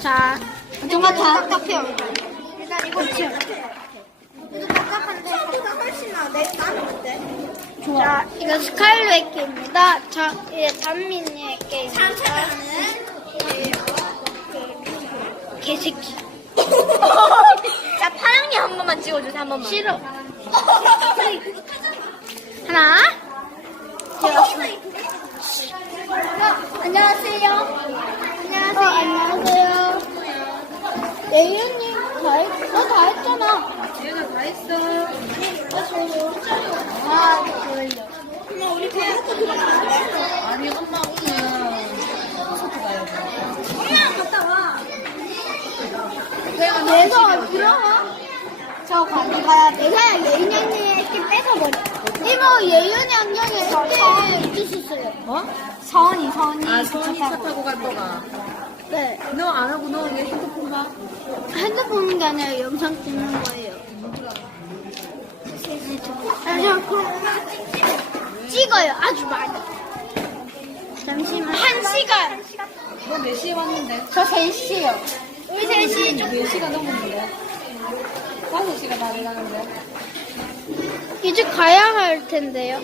자, 정말 답답해요. 일단 이거 이거 답답한데 이거 훨씬 나아. 나는 어때? 자, 이거 스카일백 게임입니다. 자, 이제 단민이의 게임입니다. 개새끼. 자, 파랑이 한 번만 찍어주세요. 한 번만. 싫어. 하나. 안녕하세요. 안녕하세요. 예윤님 너 다 했잖아. 얘가 다 했어. 졸려. 그럼 우리 배학교 들어가면 돼? 아니, 엄마 오늘 콘서트 가야 돼. 엄마랑 갔다 와. 내가 들어가? 저 가야 돼. 내가 예윤이 언니에게 뺏어버려. 이모 예윤이 안경에 그때 잊으셨어요. 뭐? 서원이. 아, 서원이 차 타고 갈 거가. 네. 너 안 하고 너 내 핸드폰 봐. 핸드폰 보는 게 아니라 영상 찍는 거예요. 찍어요. 아주 많이. 잠시만. 1시간. 너 몇 시에 왔는데? 저 3시요. 우리 3시 좀. 4시가 넘었는데? 5시가 다 돼가는데? 이제 가야 할 텐데요.